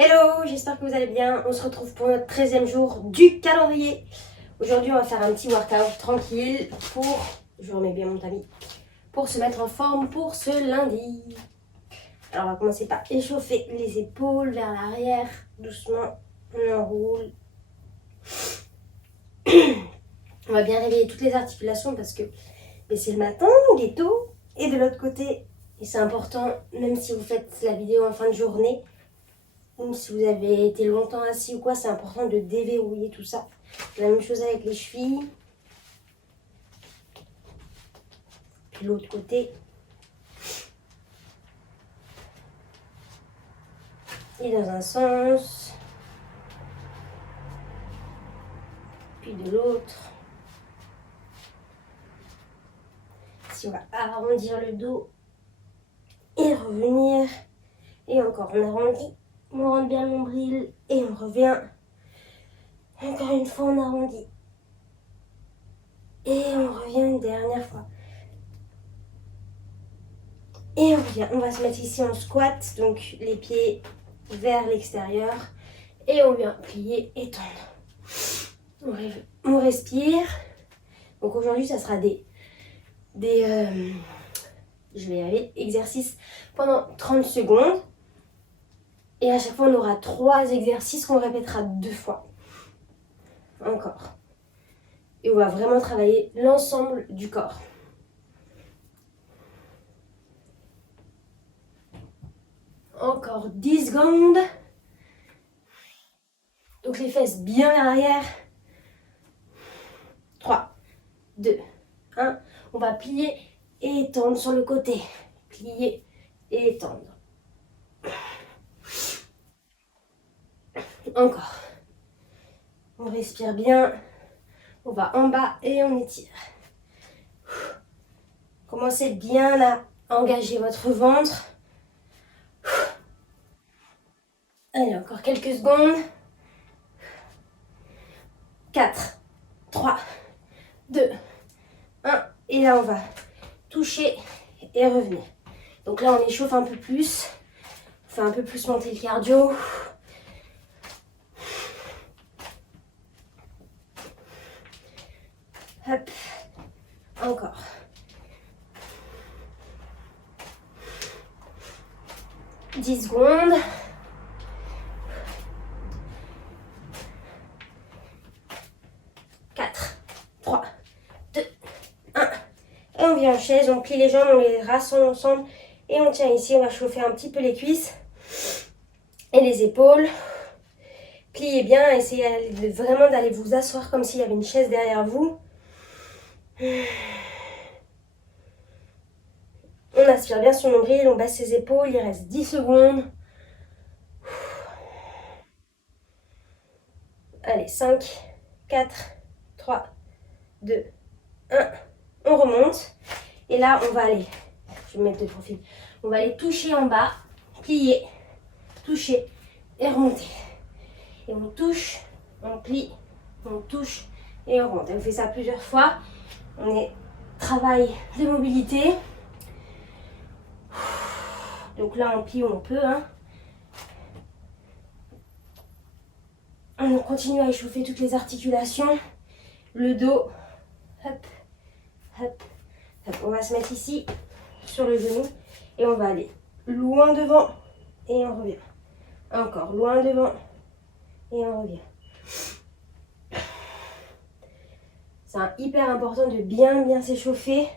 Hello, j'espère que vous allez bien. On se retrouve pour notre 13e jour du calendrier. Aujourd'hui, on va faire un petit workout tranquille pour, je remets bien mon tamis, pour se mettre en forme pour ce lundi. Alors, on va commencer par échauffer les épaules vers l'arrière. Doucement, on enroule. On va bien réveiller toutes les articulations parce que c'est le matin, il est tôt. Et de l'autre côté, et c'est important, même si vous faites la vidéo en fin de journée, ou si vous avez été longtemps assis ou quoi, c'est important de déverrouiller tout ça. La même chose avec les chevilles. Puis l'autre côté. Et dans un sens. Puis de l'autre. Si on va arrondir le dos. Et revenir. Et encore, on arrondit. On rentre bien le nombril. Et on revient. Encore une fois, on arrondit. Et on revient une dernière fois. Et on revient. On va se mettre ici en squat. Donc les pieds vers l'extérieur. Et on vient plier et tendre. On respire. Donc aujourd'hui, ça sera je vais y aller, exercices pendant 30 secondes. Et à chaque fois, on aura 3 exercices qu'on répétera 2 fois. Encore. Et on va vraiment travailler l'ensemble du corps. Encore 10 secondes. Donc les fesses bien vers l'arrière. 3, 2, 1. On va plier et étendre sur le côté. Plier et étendre. Encore. On respire bien. On va en bas et on étire. Commencez bien à engager votre ventre. Allez, encore quelques secondes. 4, 3, 2, 1. Et là, on va toucher et revenir. Donc là, on échauffe un peu plus. On fait un peu plus monter le cardio. Hop. Encore. « 10 secondes. 4, 3, 2, 1. Et on vient en chaise, on plie les jambes, on les rassemble ensemble. Et on tient ici, on va chauffer un petit peu les cuisses et les épaules. Pliez bien, essayez vraiment d'aller vous asseoir comme s'il y avait une chaise derrière vous. On aspire bien son nombril, on baisse ses épaules, il reste 10 secondes. Allez, 5, 4, 3, 2, 1. On remonte. Et là, on va aller, je vais me mettre de profil, on va aller toucher en bas, plier, toucher et remonter. Et on touche, on plie, on touche et on remonte. Et on fait ça plusieurs fois. On est travail de mobilité. Donc là, on plie où on peut. On continue à échauffer toutes les articulations. Le dos. Hop, hop, hop. On va se mettre ici, sur le genou. Et on va aller loin devant. Et on revient. Encore loin devant. Et on revient. C'est hyper important de bien s'échauffer.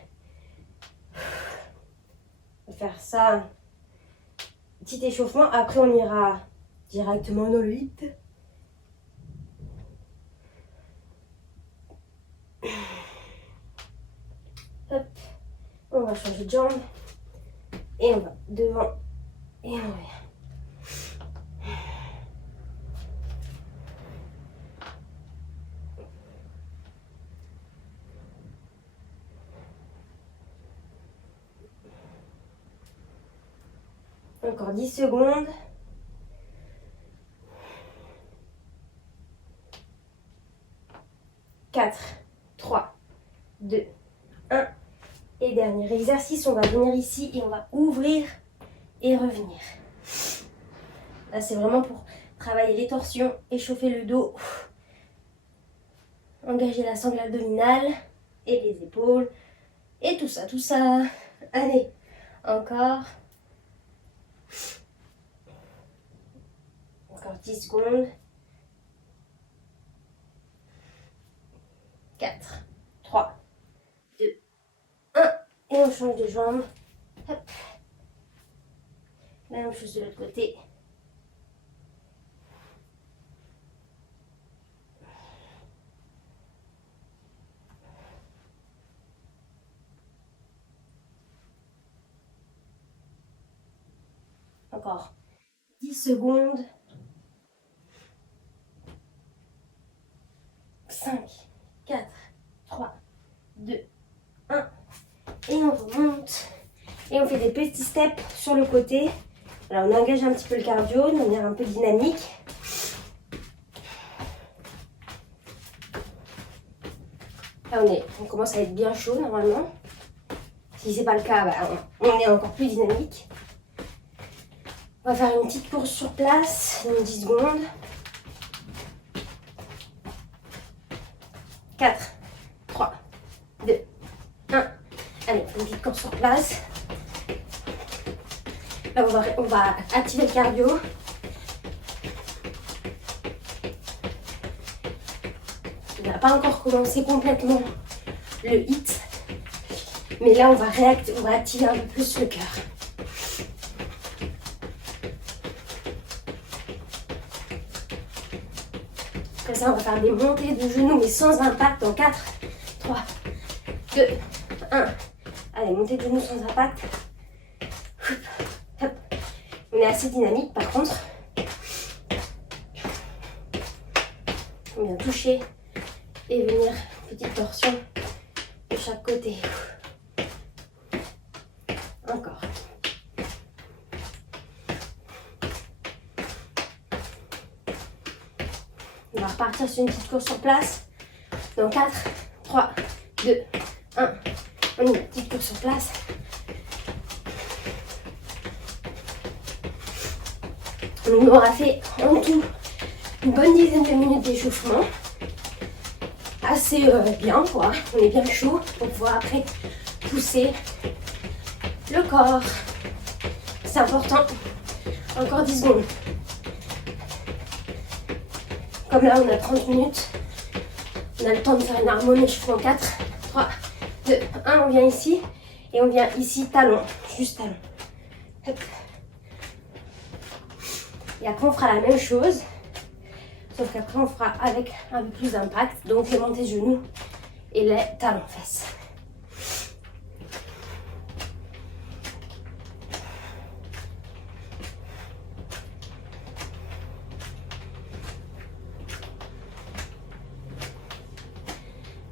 Faire ça, petit échauffement. Après, on ira directement dans le hit. Hop, on va changer de jambe. Et on va devant. Et on revient. Encore 10 secondes. 4, 3, 2, 1. Et dernier exercice, on va venir ici et on va ouvrir et revenir. Là, c'est vraiment pour travailler les torsions, échauffer le dos, engager la sangle abdominale et les épaules. Et tout ça, tout ça. Allez, encore. Encore 10 secondes. 4, 3, 2, 1. Et on change de jambe. Hop. La même chose de l'autre côté. Encore 10 secondes. 5, 4, 3, 2, 1. Et on remonte. Et on fait des petits steps sur le côté. Alors on engage un petit peu le cardio de manière un peu dynamique. Là on commence à être bien chaud normalement. Si ce n'est pas le cas, on est encore plus dynamique. On va faire une petite course sur place dans 10 secondes. 4, 3, 2, 1. Allez, une petite course sur place. Là, on va activer le cardio. Il n'a pas encore commencé complètement le hit. Mais là, on va activer un peu plus le cœur. Comme ça, on va faire des montées de genoux, mais sans impact en 4, 3, 2, 1. Allez, montée de genoux sans impact. Hop, hop. On est assez dynamique par contre. On vient toucher et venir, petite torsion de chaque côté. Encore. On va repartir sur une petite course sur place. Dans 4, 3, 2, 1. On y va, petite course sur place. On aura fait en tout une bonne dizaine de minutes d'échauffement. Assez bien quoi. On est bien chaud pour pouvoir après pousser le corps. C'est important. Encore 10 secondes. Comme là, on a 30 minutes. On a le temps de faire une harmonie. Je fais en 4, 3, 2, 1. On vient ici. Et on vient ici, talon. Juste talon. Hop. Et après, on fera la même chose. Sauf qu'après, on fera avec un peu plus d'impact. Donc, les montées de genoux et les talons fesses.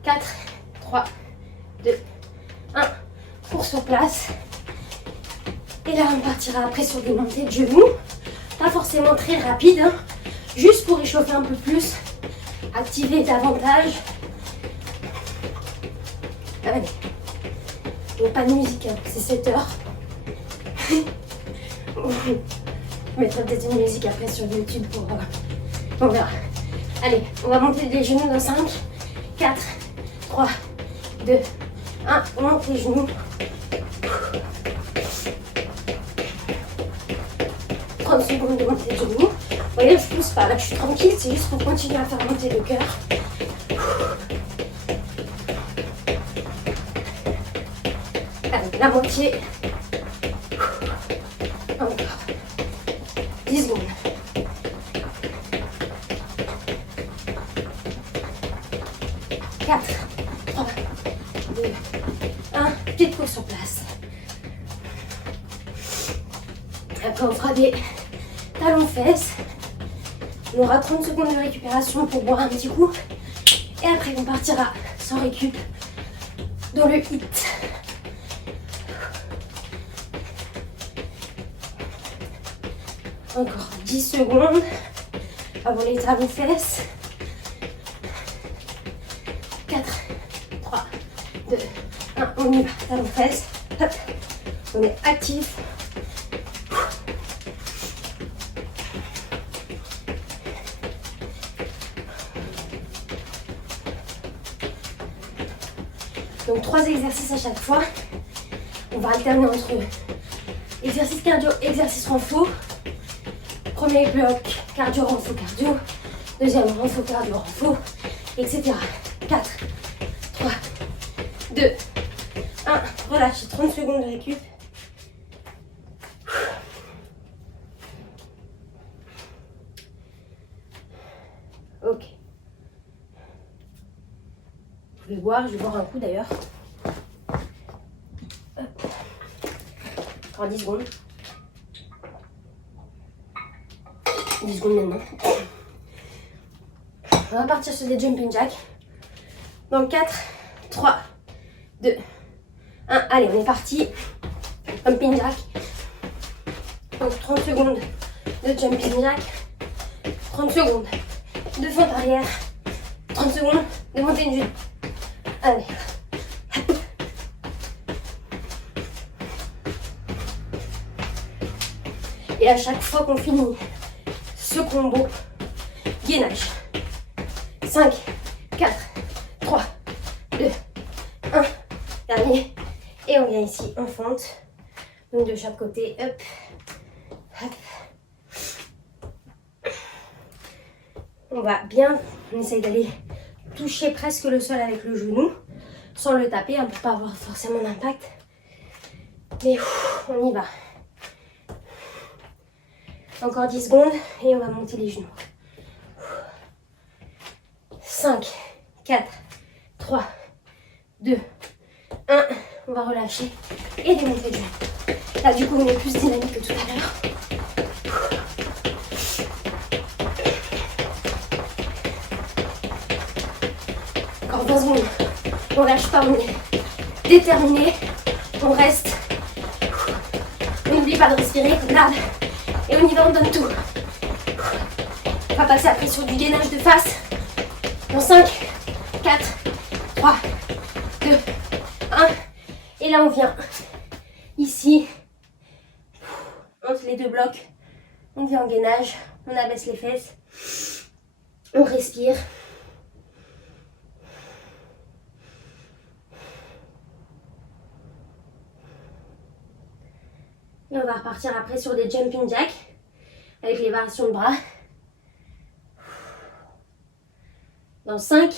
Quatre, 3, 2, 1. Course sur place. Et là, on partira après sur des montées de genoux. Pas forcément très rapide, hein. Juste pour échauffer un peu plus. Activer davantage. Allez. Il n'y a pas de musique, hein. C'est 7 heures. Je mettrai peut-être une musique après sur YouTube pour... on verra. Allez, on va monter les genoux dans 5, 4, 3, 2, 1. On monte les genoux. 30 secondes de montée de genoux. Vous voyez, je pousse pas. Là, je suis tranquille. C'est juste pour continuer à faire monter le cœur. Allez, la moitié. Encore. 10 secondes. 4, 3, 2, 1. Petite pause sur place. Après, on fera des talons fesses. On aura 30 secondes de récupération pour boire un petit coup. Et après, on partira sans récup dans le hit. Encore 10 secondes avant les talons fesses. 4, 3, 2, 1. On y va. Talons fesses. Hop. On est actif. Donc 3 exercices à chaque fois. On va alterner entre exercice cardio, exercice renfo. Premier bloc, cardio, renfo, cardio. Deuxième, renfo, cardio, renfo, etc. 4, 3, 2, 1. Relâchez 30 secondes de récup. Ok. Je vais boire un coup d'ailleurs. Encore 10 secondes. 10 secondes maintenant. On va partir sur des jumping jacks. Donc 4, 3, 2, 1. Allez, on est parti. Jumping jack. Donc 30 secondes de jumping jack. 30 secondes de fente arrière. 30 secondes de montée de genou. Allez. Et à chaque fois qu'on finit ce combo, gainage. 5, 4, 3, 2, 1. Dernier. Et on vient ici en fente. Donc de chaque côté. Hop. Hop. On va bien. On essaye d'aller toucher presque le sol avec le genou. Sans le taper, pour ne pas avoir forcément d'impact. Mais on y va. Encore 10 secondes et on va monter les genoux. 5, 4, 3, 2, 1. On va relâcher et démonter le genou. Là, du coup, on est plus dynamique que tout à l'heure. Encore 20 secondes. On lâche pas, on est déterminé. On reste. On n'oublie pas de respirer, on garde. Et on y va, on donne tout. On va passer après sur du gainage de face. Dans 5, 4, 3, 2, 1. Et là, on vient ici, entre les deux blocs. On vient en gainage. On abaisse les fesses. On respire. Et on va repartir après sur des jumping jacks avec les variations de bras. Dans 5,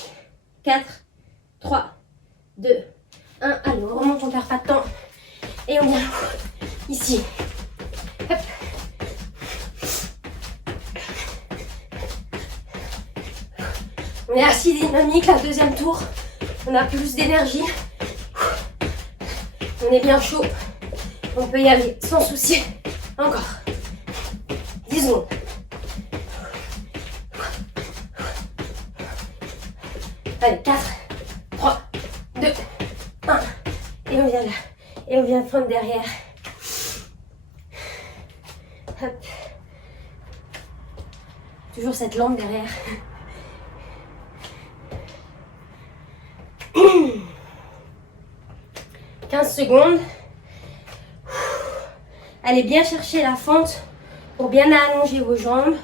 4, 3, 2, 1. Allez, on remonte, on ne perd pas de temps. Et on vient ici. Hop. On est assez dynamique, la deuxième tour. On a plus d'énergie. On est bien chaud. On peut y aller sans souci. Encore. 10 secondes. Allez, 4, 3, 2, 1. Et on vient là. Et on vient prendre derrière. Hop. Toujours cette lampe derrière. « 15 secondes. Allez bien chercher la fente pour bien allonger vos jambes.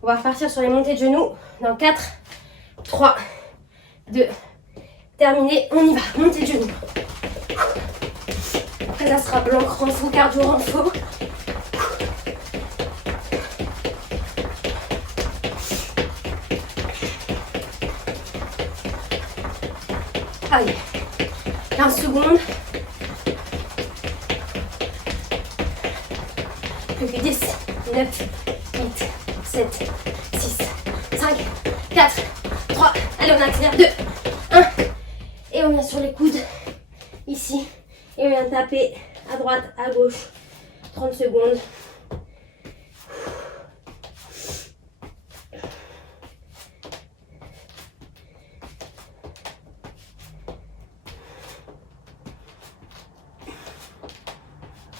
On va repartir sur les montées de genoux. Dans 4, 3, 2, terminé. On y va. Montée de genoux. Après, ça sera blanc, renfo, cardio, renfo. Allez. 15 secondes. Plus que 10, 9, 8, 7, 6, 5, 4, 3. Allez, on accélère. 2, 1. Et on vient sur les coudes. Ici. Et on vient taper à droite, à gauche. 30 secondes.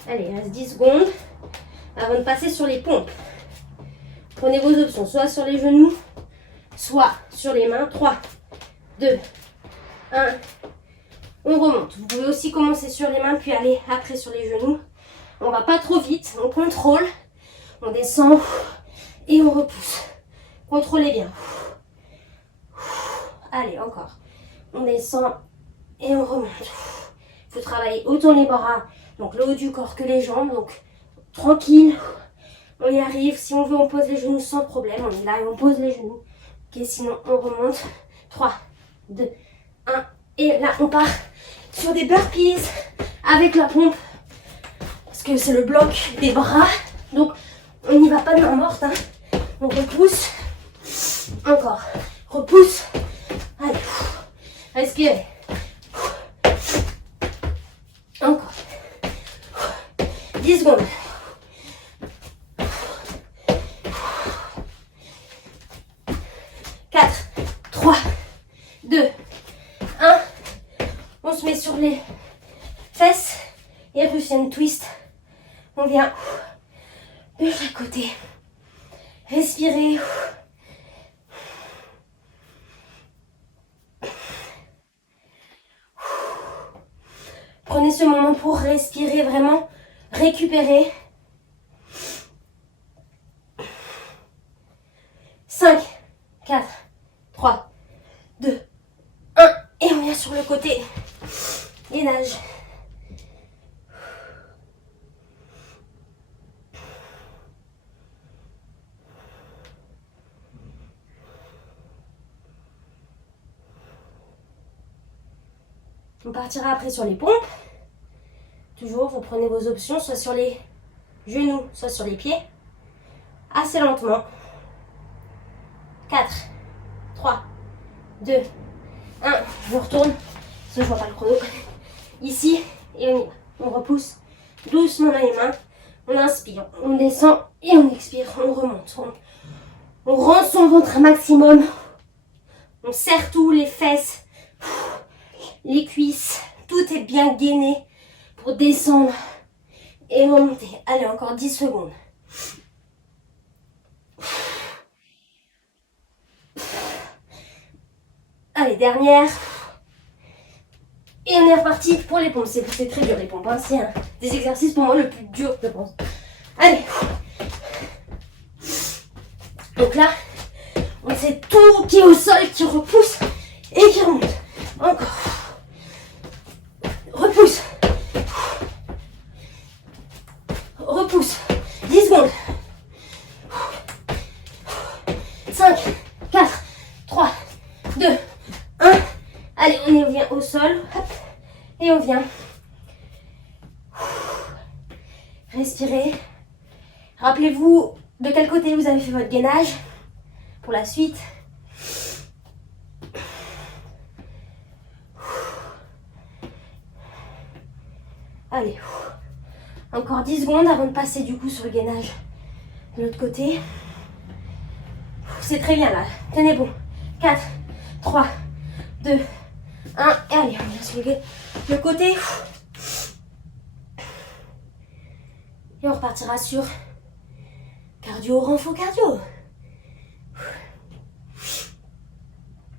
Allez, il reste 10 secondes avant de passer sur les pompes. Prenez vos options, soit sur les genoux, soit sur les mains. 3, 2, 1. On remonte. Vous pouvez aussi commencer sur les mains, puis aller après sur les genoux. On va pas trop vite, on contrôle. On descend et on repousse. Contrôlez bien. Allez, encore. On descend et on remonte. Il faut travailler autant les bras, donc le haut du corps que les jambes. Donc tranquille, on y arrive. Si on veut, on pose les genoux sans problème. On est là et on pose les genoux. Ok, sinon on remonte. 3, 2, 1. Et là, on part sur des burpees avec la pompe. Parce que c'est le bloc des bras. Donc, on n'y va pas de main morte. Hein. On repousse. Encore. Repousse. Allez. Respirez. Encore. 10 secondes. Quatre, 3, 2, 1. On se met sur les fesses et Russian twist. On vient de chaque côté. Respirez. Prenez ce moment pour respirer, vraiment récupérer. 5, 4, 3, 2, 1. Et on vient sur le côté. Gainage. On partira après sur les pompes. Toujours, vous prenez vos options, soit sur les genoux, soit sur les pieds. Assez lentement. 4, 3, 2, 1. Je retourne, parce que je vois pas le chrono. Ici, et on y va. On repousse doucement dans les mains. On inspire, on descend et on expire. On remonte. On rend son ventre un maximum. On serre tout, les fesses, les cuisses. Tout est bien gainé pour descendre et remonter. Allez, encore 10 secondes. Allez, dernière. Et on est reparti pour les pompes. C'est très dur les pompes. Hein. C'est un des exercices pour moi le plus dur, je pense. Allez. Donc là, on sait tout qui est au sol, qui repousse et qui remonte. Encore. Repousse. Repousse. 10 secondes. 5, 4, 3, 2, 1. Allez, on vient au sol. Hop, et on vient. Respirez. Rappelez-vous de quel côté vous avez fait votre gainage pour la suite. Allez. Encore 10 secondes avant de passer du coup sur le gainage de l'autre côté. C'est très bien là. Tenez bon. 4, 3, 2, 1. Et allez, on vient sur le côté. Et on repartira sur cardio, renfo cardio.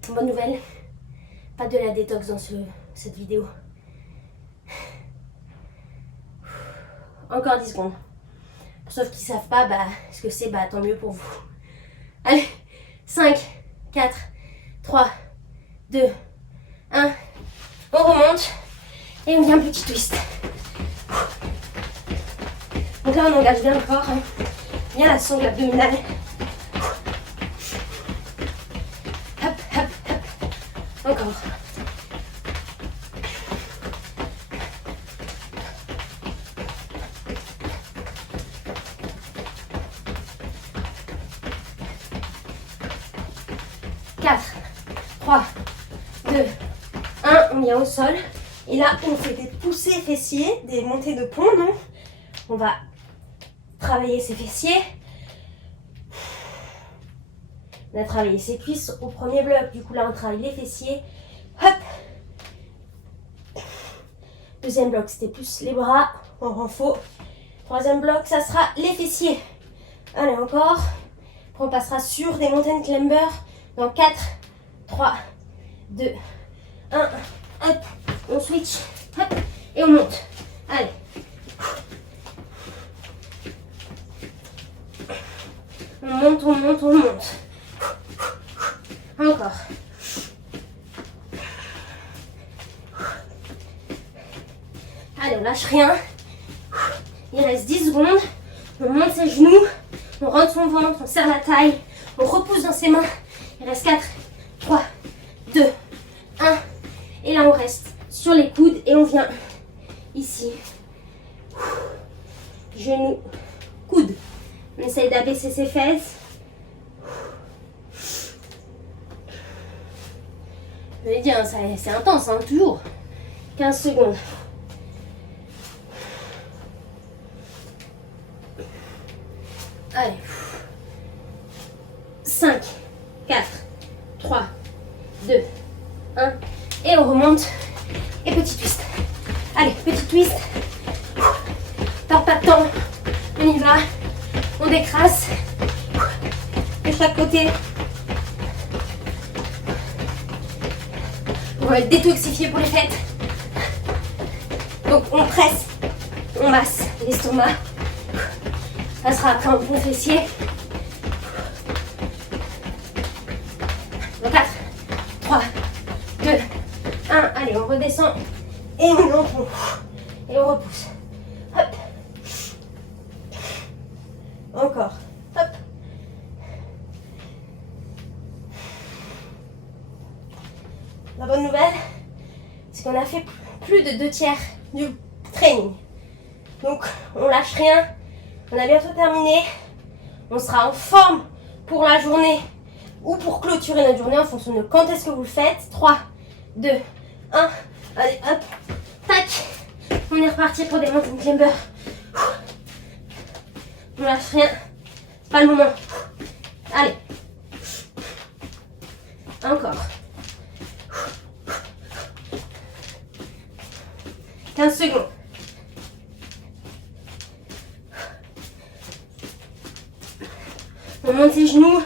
Bonne nouvelle. Pas de la détox dans cette vidéo. Encore 10 secondes. Pour ceux qui ne savent pas ce que c'est, tant mieux pour vous. Allez, 5, 4, 3, 2, 1. On remonte et on vient petit twist. Donc là, on engage bien le corps. Hein. Bien la sangle abdominale. Hop, hop, hop. Encore. On vient au sol et là on fait des poussées fessiers, des montées de pont, non? On va travailler ses fessiers. On a travaillé ses cuisses au premier bloc, du coup là on travaille les fessiers. Hop. Deuxième bloc c'était plus les bras en renfort. Troisième bloc ça sera les fessiers. Allez encore. Après on passera sur des mountain climbers dans 4, 3, 2, 1. Hop, on switch, hop, et on monte. Allez. On monte, on monte, on monte. Encore. Allez, on lâche rien. Il reste 10 secondes. On monte ses genoux. On rentre son ventre. On serre la taille. On repousse dans ses mains. Il reste 4, 3, 2, 1. Et là, on reste sur les coudes et on vient ici. Genoux, coudes. On essaye d'abaisser ses fesses. Je vais dire, c'est intense, hein, toujours. 15 secondes. Allez. 5, 4, 3, 2, 1. Et on remonte. Et petit twist. Allez, petit twist. Perd pas de temps. On y va. On décrasse. De chaque côté. On va être détoxifié pour les fêtes. Donc on presse. On masse l'estomac. Ça sera après un bon fessier. Donc 4, 3, 2, 1. Allez, on redescend. Et on monte. Et on repousse. Hop. Encore. Hop. La bonne nouvelle, c'est qu'on a fait plus de 2/3 du training. Donc, on lâche rien. On a bientôt terminé. On sera en forme pour la journée ou pour clôturer notre journée en fonction de quand est-ce que vous le faites. 3, 2, 1. Allez, hop. Tac. On est reparti pour des mountain climbers. On lâche rien. C'est pas le moment. Allez. Encore. 15 secondes. On monte les genoux.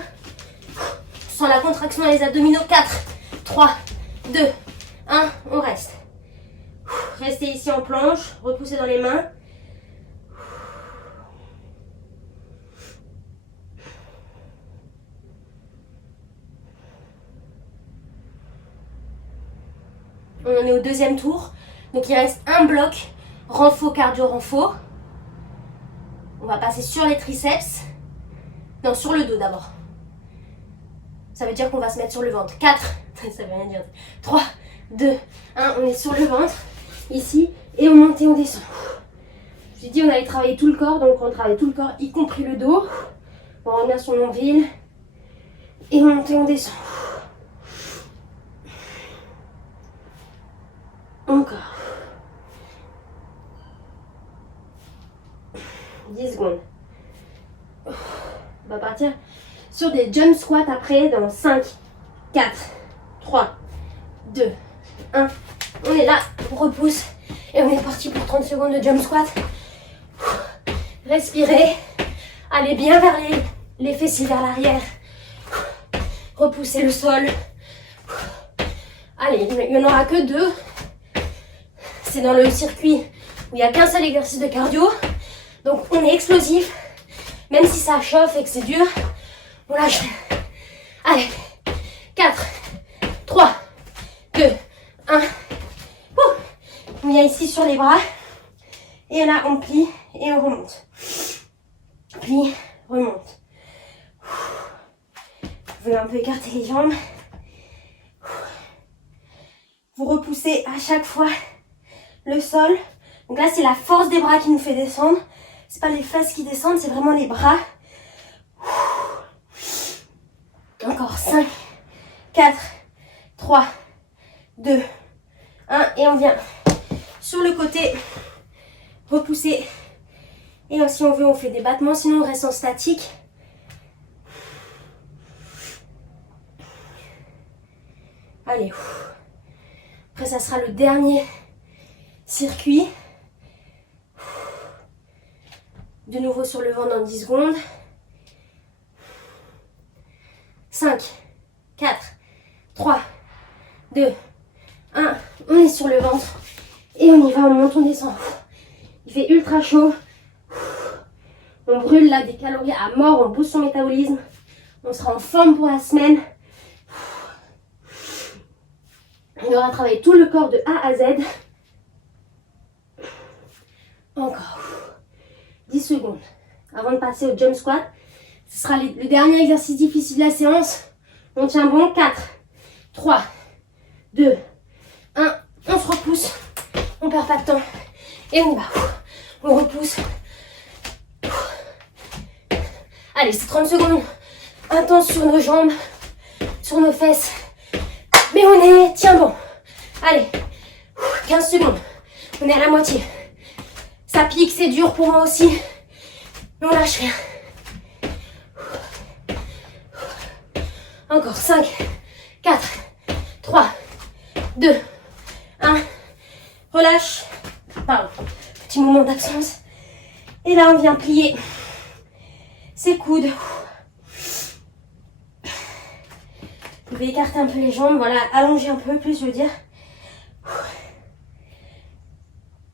Sans la contraction dans les abdominaux. 4, 3, 2, 1. On reste. Restez ici en planche. Repoussez dans les mains. On en est au deuxième tour. Donc il reste un bloc. Renfo, cardio, renfo. On va passer sur les triceps. Non, sur le dos d'abord. Ça veut dire qu'on va se mettre sur le ventre. 4, ça veut rien dire. 3, 2, 1. On est sur le ventre. Ici. Et on monte et on descend. Je vous ai dit, on allait travailler tout le corps. Donc on travaille tout le corps, y compris le dos. On revient sur le nombril. Et on monte et on descend. Encore. 10 secondes. On va partir sur des jump squats après dans 5, 4, 3, 2, 1. On est là, on repousse et on est parti pour 30 secondes de jump squat. Respirez. Allez bien vers les fessiers vers l'arrière. Repoussez le sol. Allez, il n'y en aura que 2. C'est dans le circuit où il n'y a qu'un seul exercice de cardio. Donc on est explosif. Même si ça chauffe et que c'est dur, on lâche. Allez, 4, 3, 2, 1. On vient ici sur les bras. Et là, on plie et on remonte. Plie, remonte. Vous pouvez un peu écarter les jambes. Vous repoussez à chaque fois le sol. Donc là, c'est la force des bras qui nous fait descendre. C'est pas les fesses qui descendent, c'est vraiment les bras. Encore 5, 4, 3, 2, 1. Et on vient sur le côté. Repousser. Et si on veut, on fait des battements. Sinon, on reste en statique. Allez. Après, ça sera le dernier circuit. De nouveau sur le ventre dans 10 secondes. 5, 4, 3, 2, 1. On est sur le ventre. Et on y va, on monte, on descend. Il fait ultra chaud. On brûle là des calories à mort, on booste son métabolisme. On sera en forme pour la semaine. On aura travaillé tout le corps de A à Z. Encore. 10 secondes. Avant de passer au jump squat, ce sera le dernier exercice difficile de la séance. On tient bon. 4, 3, 2, 1. On se repousse. On perd pas de temps. Et on y va. On repousse. Allez, c'est 30 secondes. Intense sur nos jambes, sur nos fesses. Mais on tient bon. Allez, 15 secondes. On est à la moitié. Ça pique, c'est dur pour moi aussi. Mais on lâche rien. Encore 5, 4, 3, 2, 1. Relâche. Pardon. Petit moment d'absence. Et là, on vient plier ses coudes. Vous pouvez écarter un peu les jambes. Voilà, allonger un peu plus, je veux dire.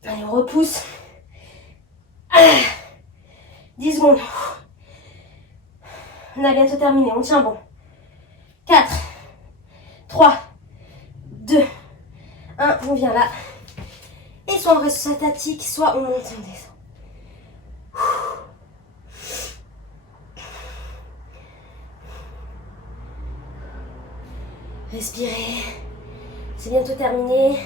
Allez, on repousse. 10 secondes. On a bientôt terminé. On tient bon. 4, 3, 2, 1. On vient là. Et soit on reste statique, soit on monte et on descend. Respirez. C'est bientôt terminé.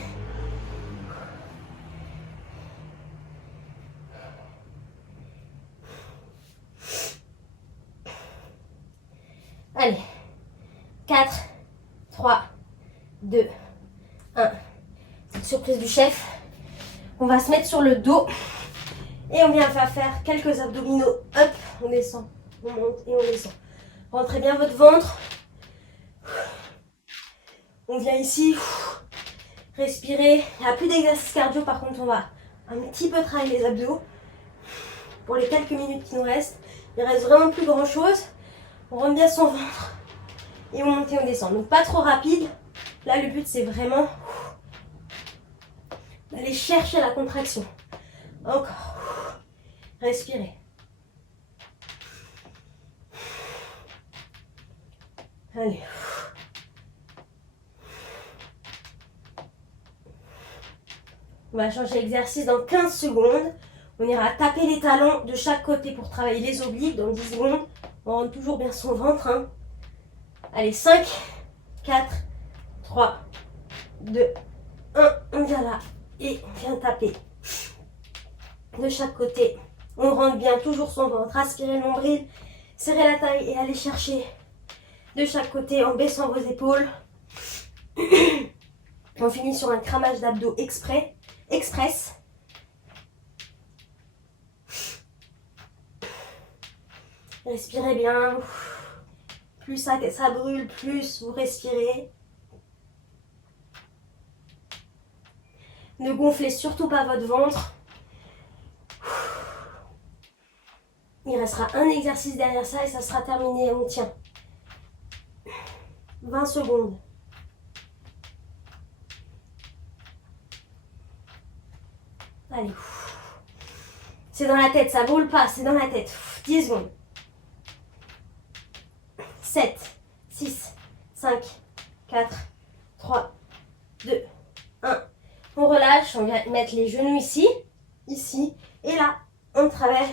Allez. 4, 3, 2, 1. Petite surprise du chef. On va se mettre sur le dos. Et on vient faire quelques abdominaux. Hop, on descend. On monte et on descend. Rentrez bien votre ventre. On vient ici. Respirer. Il n'y a plus d'exercice cardio. Par contre, on va un petit peu travailler les abdos. Pour les quelques minutes qui nous restent. Il ne reste vraiment plus grand chose. On rentre bien son ventre. Et on monte et on descend. Donc pas trop rapide. Là, le but, c'est vraiment d'aller chercher la contraction. Encore. Respirez. Allez. On va changer l'exercice dans 15 secondes. On ira taper les talons de chaque côté pour travailler les obliques dans 10 secondes. On rentre toujours bien son ventre. Hein. Allez, 5, 4, 3, 2, 1. On vient là et on vient taper de chaque côté. On rentre bien toujours son ventre. Aspirez le nombril, serrez la taille et allez chercher de chaque côté en baissant vos épaules. On finit sur un cramage d'abdos express. Respirez bien. Plus ça brûle, plus vous respirez. Ne gonflez surtout pas votre ventre. Il restera un exercice derrière ça et ça sera terminé. On tient. 20 secondes. Allez. C'est dans la tête, ça brûle pas, c'est dans la tête. 10 secondes. 7, 6, 5, 4, 3, 2, 1. On relâche, on vient mettre les genoux ici, et là, on travaille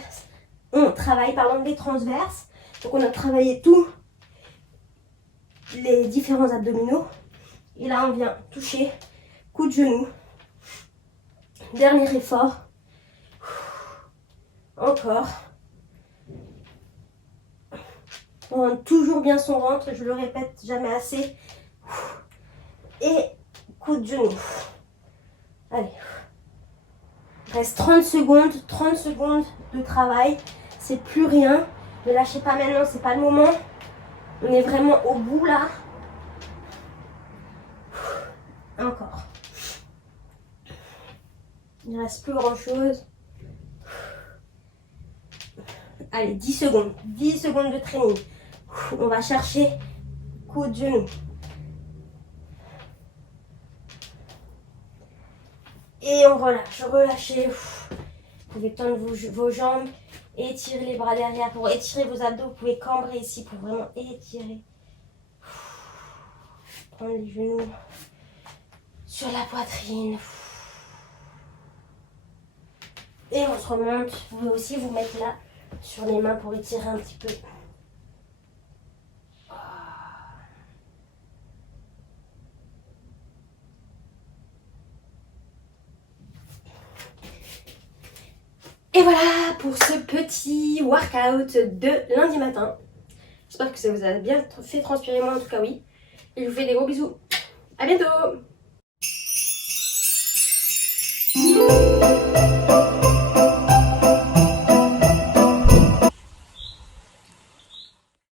les transverses. Donc on a travaillé tous les différents abdominaux. Et là, on vient toucher coup de genou. Dernier effort. Encore. On rentre toujours bien son ventre, je le répète jamais assez. Et coup de genou. Allez. Il reste 30 secondes de travail. C'est plus rien. Ne lâchez pas maintenant, c'est pas le moment. On est vraiment au bout là. Encore. Il ne reste plus grand chose. Allez, 10 secondes. 10 secondes de training. On va chercher coup de genou. Et on relâche. Relâchez. Vous pouvez tendre vos jambes. Étirez les bras derrière pour étirer vos abdos. Vous pouvez cambrer ici pour vraiment étirer. Prendre les genoux sur la poitrine. Et on se remonte. Vous pouvez aussi vous mettre là sur les mains pour étirer un petit peu. Et voilà pour ce petit workout de lundi matin. J'espère que ça vous a bien fait transpirer, moi en tout cas oui. Et je vous fais des gros bisous. À bientôt!